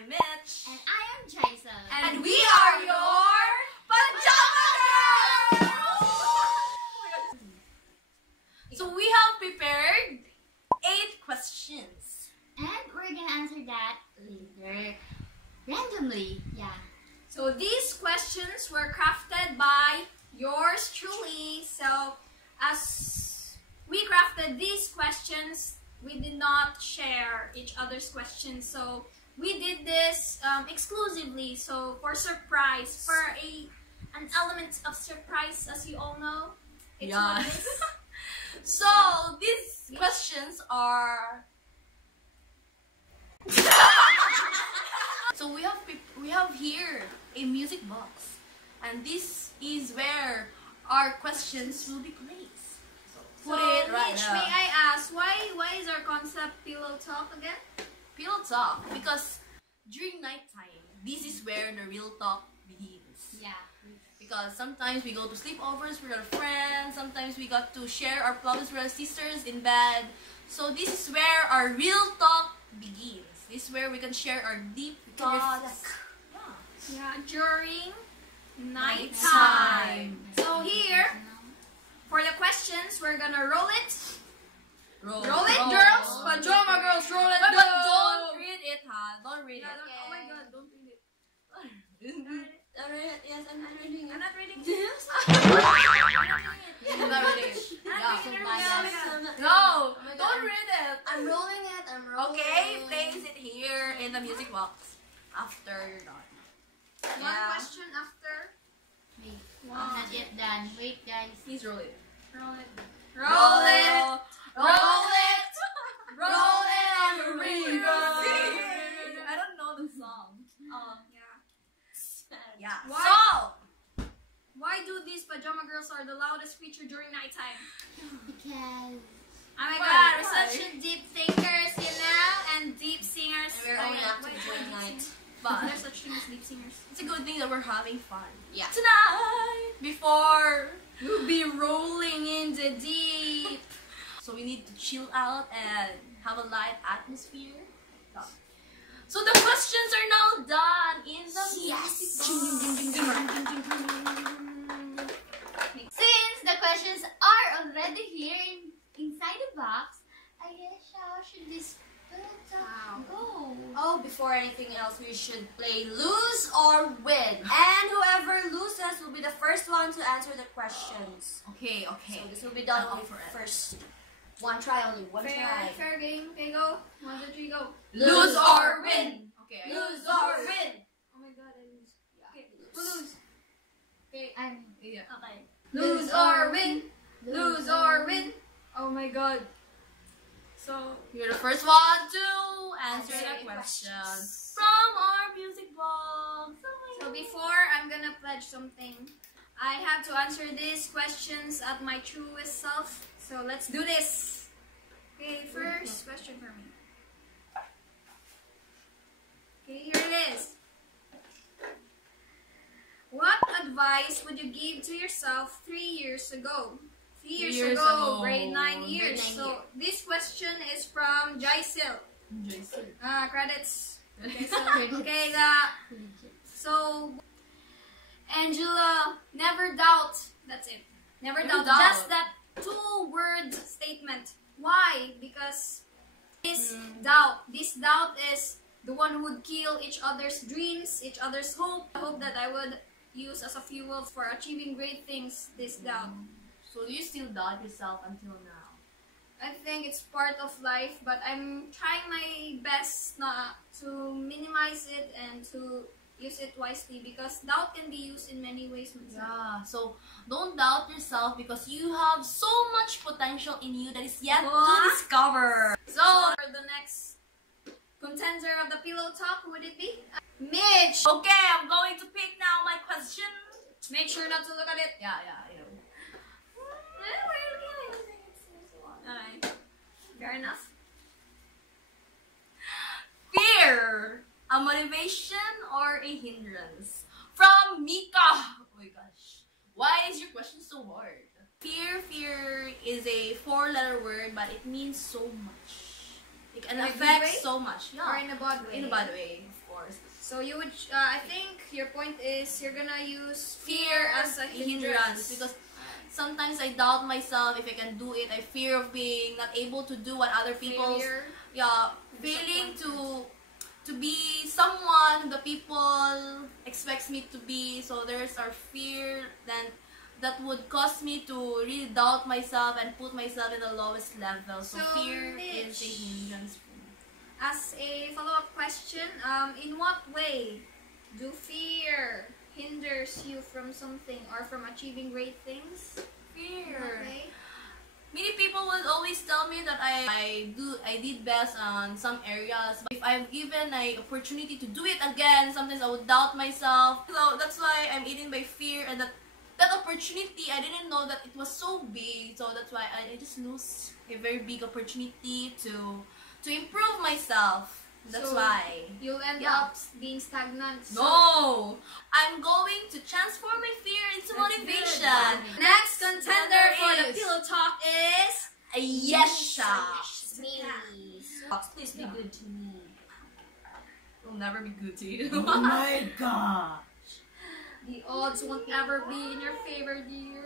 I'm Mitch. And I am Jhycil. And we are your Pajama Girls! So we have prepared 8 questions. And we're gonna answer that later. Randomly, yeah. So these questions were crafted by yours truly. So as we crafted these questions, we did not share each other's questions. So we did this exclusively. So for surprise, for an element of surprise, as you all know. It's what it is. So these questions are. So we have here a music box, and this is where our questions will be placed. So put it right Mitch, now. may I ask why is our concept pillow talk again? Pillow talk, because during nighttime, this is where the real talk begins. Yeah. Because sometimes we go to sleepovers with our friends, sometimes we got to share our problems with our sisters in bed. So this is where our real talk begins. This is where we can share our deep thoughts. Yeah, during Nighttime. So here, for the questions, we're gonna roll it. Roll it, girls. Pajama girls, roll it. But don't read it, ha? Don't read Yeah, it. oh my god, don't read it. Yes, I'm not reading it. I'm not reading it. I'm not reading it. No, Don't read it. I'm rolling it. Okay, place it here in the music box after you're done. One question after. Wait, Wow. I'm not yet done. Wait, guys. Please roll it. Roll it. Roll it. Roll it. Roll it on the river. I don't know the song. Yeah. Yeah. Why? Why do these pajama girls are the loudest creature during nighttime? Because Oh my Why? god, we're Why? such a deep thinkers, you know, and deep singers. And we're Oh only my God, active why during deep night. singers? But There's such thing as deep singers. it's a good thing that we're having fun. yeah. Tonight, before, We'll be rolling in the deep. so we need to chill out and have a light atmosphere. So the questions are now done in the Since the questions are already here inside the box, Ayesha, how should this go? Oh, before anything else, we should play lose or win. And whoever loses will be the first one to answer the questions. Okay. So this will be done I'm only up for it. first. One try only, one try. Fair game. Okay, go. 1, 2, 3, go. Lose or win. Okay. Lose or win. Oh my god, I lose. Okay, who lose? Okay, Yeah. Okay. lose or win. Lose or win. Oh my god. So, You're the first one to answer Answer the the questions from our music box. so before I'm gonna pledge something, I have to answer these questions at my truest self. So let's do this. Okay, first question for me. Okay, here it is. What advice would you give to yourself 3 years ago? 3 years, years ago, ago. grade 9 years. Grade 9 So this question is from Jhycil. Jhycil. Credits. Okay, so Angela, never doubt. That's it. Never Never doubt. doubt. Just that 2-word statement. Why? Because this doubt is the one who would kill each other's dreams, each other's hope. I hope that I would use as a fuel for achieving great things, this doubt. So do you still doubt yourself until now? I think it's part of life, but I'm trying my best not to minimize it and to use it wisely, because doubt can be used in many ways. Yeah, so don't doubt yourself, because you have so much potential in you that is yet to What? discover. So, for the next contender of the Pillow Talk, who would it be? Mitch! Okay, I'm going to pick now my question. Make sure not to look at it. Yeah. Alright. Fair enough. Fear, a motivation or a hindrance? From Mikah. Oh my gosh. Why is your question so hard? Fear is a 4-letter word, but it means so much. It can In a good affect way? so much. Or Yeah. in a bad way? In a bad way, of course. So you would, I think your point is you're gonna use fear as a hindrance. Because sometimes I doubt myself if I can do it. I fear of being not able to do what other people. Failure. Yeah, failing to be someone the people expects me to be. So there's our fear then that would cause me to really doubt myself and put myself in the lowest level. So, So, fear Mitch, is a hindrance for me. As a follow-up question, in what way do fear hinders you from something or from achieving great things? Fear. Okay. Many people would always tell me that I did best on some areas, but if I'm given an opportunity to do it again, sometimes I would doubt myself. So that's why I'm eaten by fear, and that opportunity, I didn't know that it was so big. So that's why I just lose a very big opportunity to improve myself. That's So, why. You'll end Yeah. up being stagnant. So No! I'm going to transform my fear into motivation. next contender for the is Pillow Talk is Ayesha. Me. Please be good to me. Will never be good to you. Oh my god. The odds won't ever be in your favor, dear.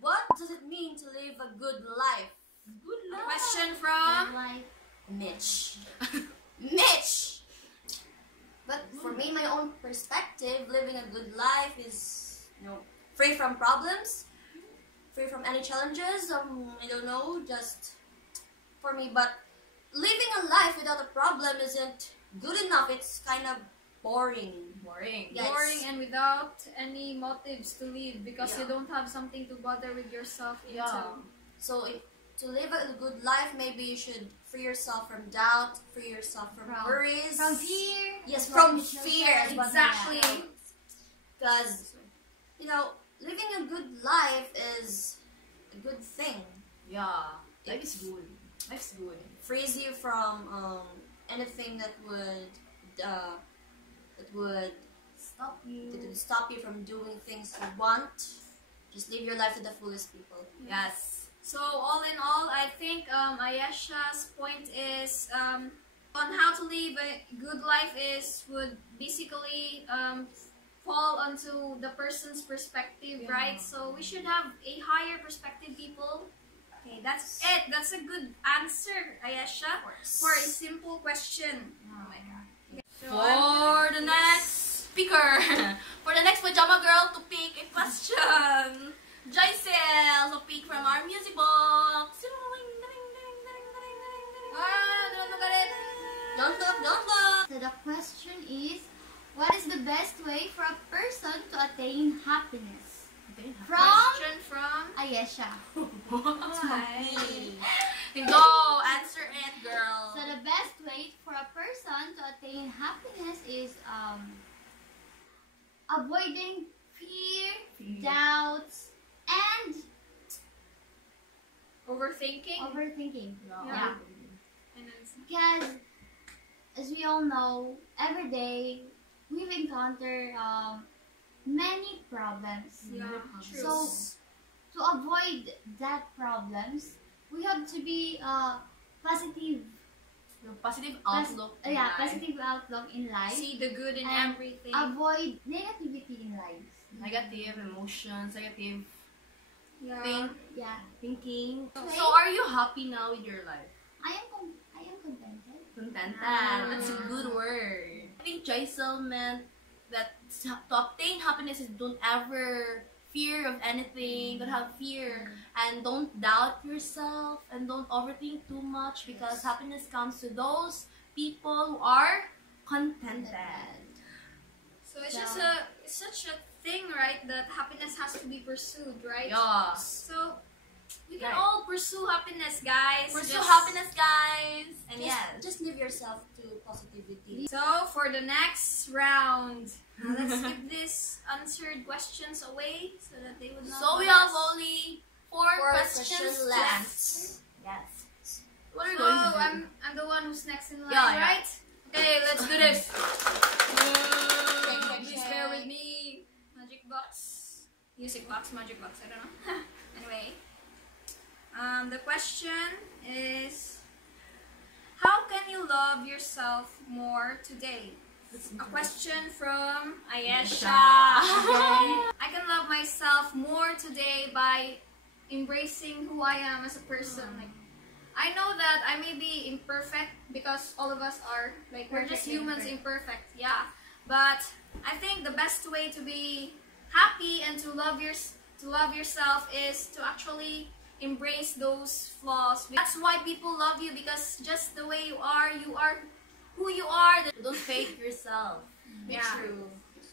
What does it mean to live a good life? Good luck. Question from Like, Mitch. Mitch! But for me, my own perspective, living a good life is, free from problems, free from any challenges. I don't know, just for me. But living a life without a problem isn't good enough. It's kind of boring. Boring. Yes. boring and without any motives to live because you Yeah. don't have something to bother with yourself into. Yeah. So to live a good life, maybe you should free yourself from doubt, free yourself from worries. from fear. Yes, That's from what Mitchel fear. said. Exactly. Because, living a good life is a good thing. Yeah. Life is good. Life's good. Frees you from anything that would Stop you. stop you from doing things you want. Just live your life to the fullest, people. Yes. So all in all, I think Ayesha's point is on how to live a good life would basically fall onto the person's perspective, right? So we should have a higher perspective, people. Okay, that's it. That's a good answer, Ayesha, for a simple question. Oh my god. So For the next speaker, for the next pajama girl to pick a question, Jhycil will pick from our music box. don't look at it. Don't look. So the question is, what is the best way for a person to attain happiness? From Question from Ayesha. Go, answer it, girl. So the best way for a person to attain happiness is avoiding fear, doubts, and overthinking. overthinking. Yeah. Because, as we all know, every day we've encountered many problems. Yeah, true. So, to avoid that problems, we have to be positive. Positive outlook. in life. Positive outlook in life. See the good in And everything. Avoid negativity in life. Negative emotions, negative Yeah. thinking. Okay. So, are you happy now with your life? I am contented. Contented. Ah. That's a good word. I think Jhycil meant that to obtain happiness is don't ever fear of anything, don't have fear, and don't doubt yourself, and don't overthink too much because happiness comes to those people who are contented. So it's just it's such a thing, right? That happiness has to be pursued, right? Yeah. So we can Right. all pursue happiness, guys. Pursue Just- happiness, guys. And Just live yourself to positivity. So for the next round, let's give these answered questions away so that they would not. So we lose. have only four Four questions questions left. left. Yes. What are we So going to do? I'm the one who's next in line, Yeah, yeah. right? Okay, let's do this. check, Please check. bear with me. Magic box, music box, magic box. I don't know. Anyway, the question is: can you love yourself more today? A question from Ayesha. I can love myself more today by embracing who I am as a person. Like, I know that I may be imperfect because all of us are, like, we're just humans, imperfect. Yeah, but I think the best way to be happy and to love yourself is to actually embrace those flaws. That's why people love you, because just the way you are who you are. Don't fake yourself. Be true.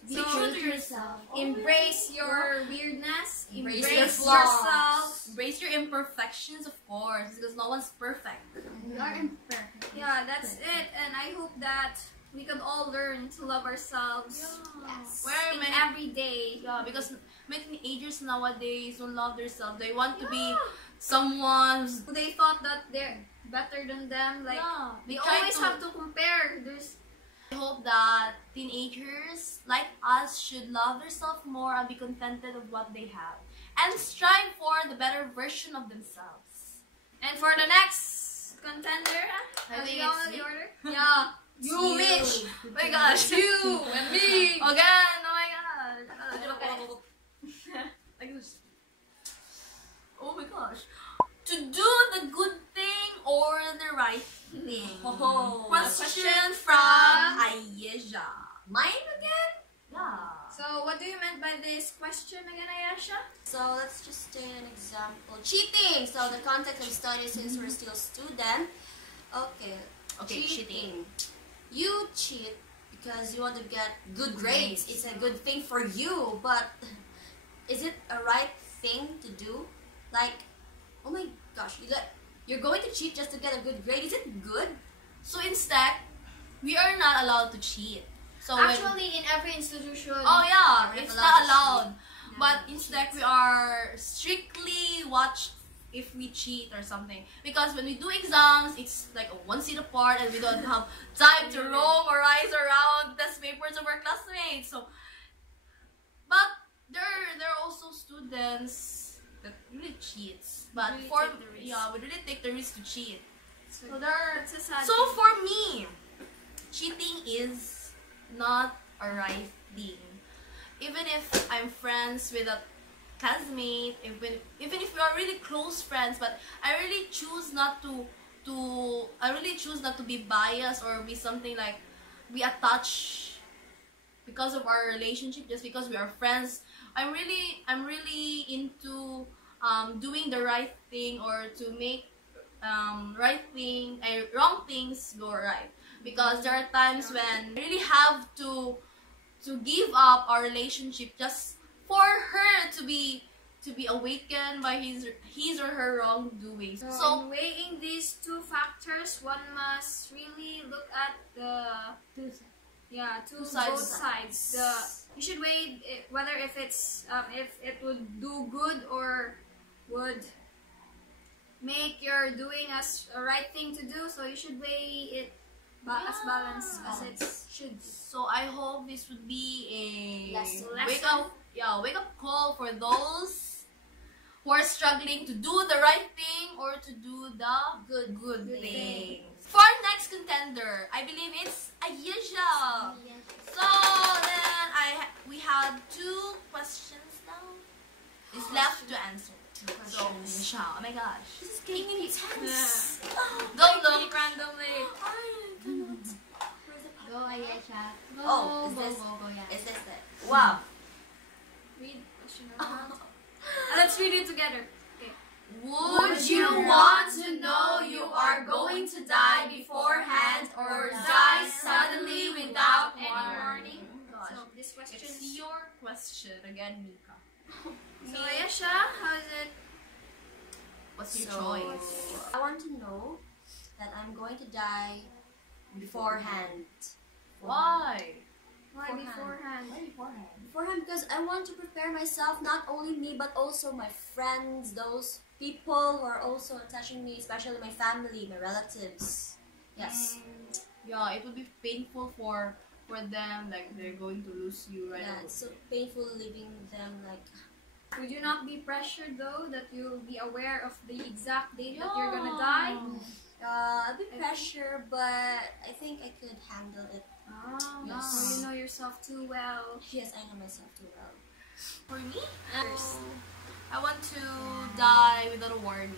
Be So, true to yourself. embrace your weirdness, Embrace embrace your flaws. yourself. Embrace your imperfections, of course, because no one's perfect. We are imperfect. Yeah, that's it. And I hope that we can all learn to love ourselves Yes. Where in many, every day. yeah, because many teenagers nowadays don't love themselves. They want to be someone who's They thought that they're better than them. Like, yeah, they try always have to compare. I hope that teenagers like us should love themselves more and be contented of what they have and strive for the better version of themselves. And for the next contender, I think you all it's know the me. order? Yeah. You, Mitch. Oh my gosh. You and me. Again, oh my god. Like this. Oh my gosh. To do the good thing or the right thing? Oh, Question from Ayesha. Mine again? Yeah. So, what do you mean by this question again, Ayesha? So let's just take an example. Cheating! So the context of study, since we're still student. Okay. Okay, cheating. You cheat because you want to get good grades. It's a good thing for you, but is it a right thing to do? Like, oh my gosh, you're going to cheat just to get a good grade. Is it good? So instead, we are not allowed to cheat. So Actually, in every institution. oh yeah, We're not it's allowed not to allowed. cheat. But Yeah, instead, we are strictly watched if we cheat or something. Because when we do exams, it's like a one seat apart, and we don't have time to roam or rise around test papers of our classmates. So, but there are also students that really cheats. But Really for take the risk. yeah, we really take the risk to cheat. So, that's a sad So thing. for me, cheating is not a right thing. Even if I'm friends with a classmate, even if we are really close friends, but I really choose not to be biased or be something like be attached because of our relationship, just because we are friends. I'm really into doing the right thing or to make wrong things go right, because there are times when I really have to give up our relationship just for her to be awakened by his or her wrongdoing. So, So in weighing these two factors, one must really look at the Two sides. both sides. You should weigh it, whether if it would do good or would make your doing as a right thing to do. So you should weigh it as balanced as it should. So I hope this would be a Lesson. wake up call for those who are struggling to do the right thing or to do the good thing. For our next contender, I believe it's Ayesha. So then we had two questions now. It's left to answer. So Ayesha, oh my gosh, This is getting intense. don't look randomly. Go, Ayesha. Go, Oh, is go, this- go, yeah. Is this it? Wow. Read question number one. Let's read it together. Okay. Would you want to know you are going to die beforehand or die suddenly without any warning? So this question. It's your question again, Mika. So Ayesha, how is it? What's your So, choice? I want to know that I'm going to die beforehand. Why? Why beforehand? Beforehand because I want to prepare myself, not only me but also my friends, those people who are also attaching me, especially my family, my relatives. Yes. Yeah, it would be painful for them, like they're going to lose you right Yeah, away. it's so painful leaving them like Would you not be pressured though that you'll be aware of the exact date that you're gonna die? A bit pressure, but I think I could handle it. Oh, Yes. so you know yourself too well. Yes, I know myself too well. For me, I want to die without a warning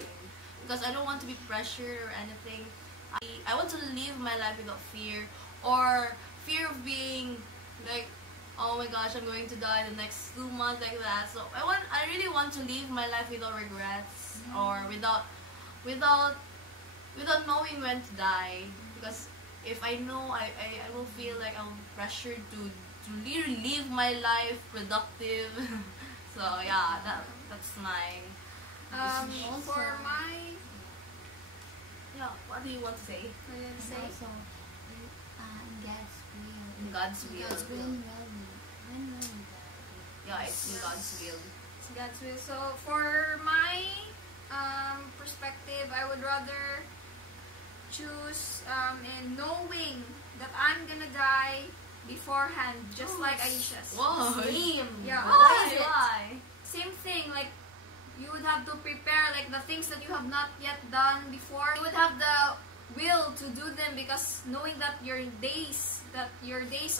because I don't want to be pressured or anything. I want to live my life without fear or fear of being like, oh my gosh, I'm going to die the next 2 months like that. So I really want to live my life without regrets or without knowing when to die, because if I know, I will feel like I'm pressured to really live my life productive. So yeah, that's my For my what do you want to say? Also, God's will. In God's will. When will you die? Yeah, it's in God's will. It's God's will. So for my perspective, I would rather choose in knowing that I'm gonna die beforehand, just like Ayesha's. Whoa. Same. Yeah. Why? Same thing, like you would have to prepare like the things that you have not yet done before. You would have the will to do them because knowing that your days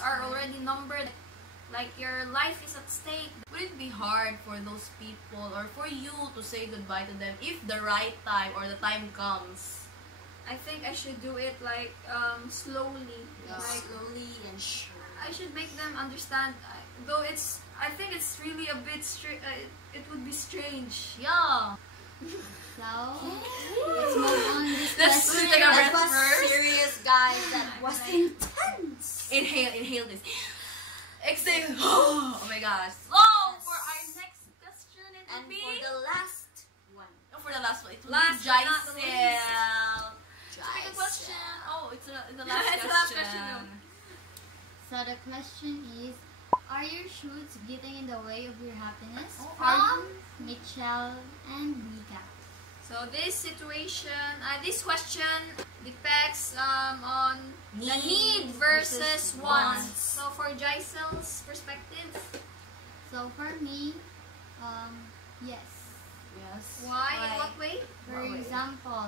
are already numbered, like your life is at stake. Would it be hard for those people or for you to say goodbye to them if the right time or the time comes? I think I should do it like slowly. Like Slowly and sure. I should make them understand. Though I think it's really a bit it would be strange. Yeah. So, let's move on this Let's question. take a That breath was first. serious, guys. That was intense. Inhale this. Exhale. Oh my gosh. So for our next question, it And will be for the last one. for the last one, it will Last be but not the Jhycil. Second question. Oh, it's in the last It's the question. last question, though. So the question is, are your shoes getting in the way of your happiness? Oh, From Mitchel and Mikah. So this question depicts on the need versus wants. So for Jhycil's perspective, So for me, yes. Yes. why? In what way? For What way? example,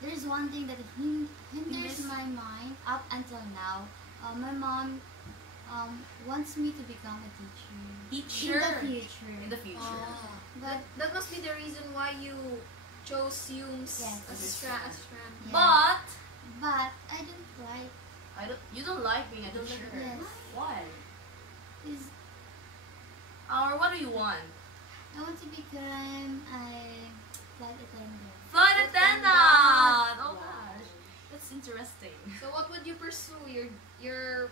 there's one thing that hinders my mind up until now. My mom wants me to become a teacher. In the future. But That must be the reason why you chose Hume's Yes. as a strand. yeah. But I don't like you don't like being a teacher. Yes. Why? is Or what do you want? I want to become a flight attendant. Flight attendant. Oh gosh, that's interesting. So what would you pursue? Your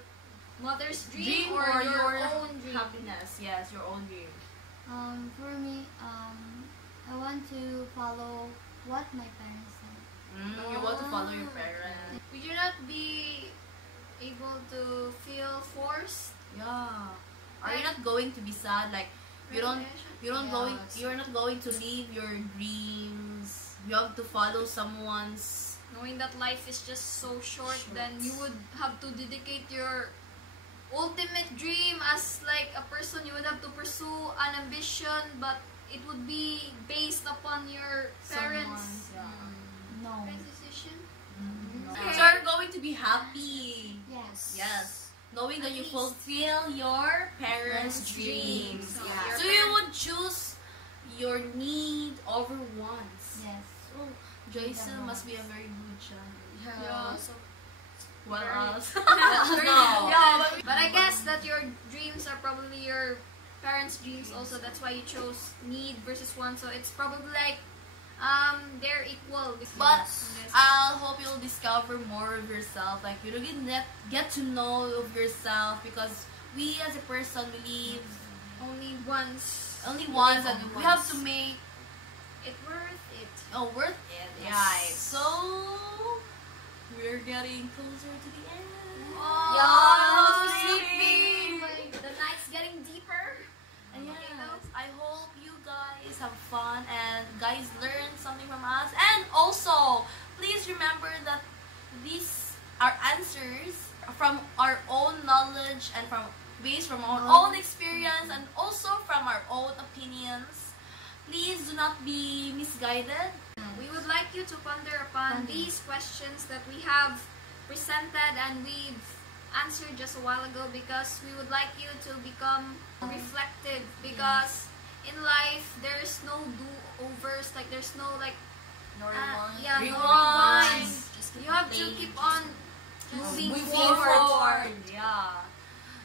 mother's Dream dream, or your your own dream? happiness? Yes, your own dream. For me, I want to follow what my parents said. You want to follow your parents. Would you not be able to feel forced? Yeah. Are you not going to be sad? Like you're not going to live your dreams. You have to follow someone's. Knowing that life is just so short, then you would have to dedicate your ultimate dream as like a person. You would have to pursue an ambition, but it would be based upon your parents' No. decision. So you're going to be happy. Yes. Yes. Knowing that you fulfill your parents' dreams. So, Yeah. So you would choose your need over wants. Yes. So Jhycil must be a very good child. Yeah. So, What Very- else? yeah, but I guess that your dreams are probably your parents' dreams also. That's why you chose need versus want. So it's probably like they're equal. But Yes. I'll hope you'll discover more of yourself. Like you really get to know of yourself, because we as a person, we live only once. only once, and we have to make It worth it. worth it. Right. So we're getting closer to the end. Oh, Yeah, so sleepy. The night's getting deeper. And yes, I hope you guys have fun and guys learn something from us. And also, please remember that these are answers from our own knowledge and based from our own experience and also from our own opinions. Please do not be misguided. We would like you to ponder upon these questions that we have presented and we've answered just a while ago, because we would like you to become reflective, because in life there's no do-overs, like there's no like No rewind. no Rewind. rewind. Just keep You have to playing. keep on moving Moving forward. Yeah.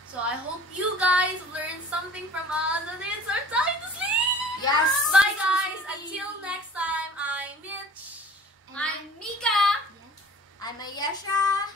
So I hope you guys learned something from us, and it's our time to sleep. Yes. Bye guys. Until next time, I'm Mitch. I'm Mikah. Yes. I'm Ayesha.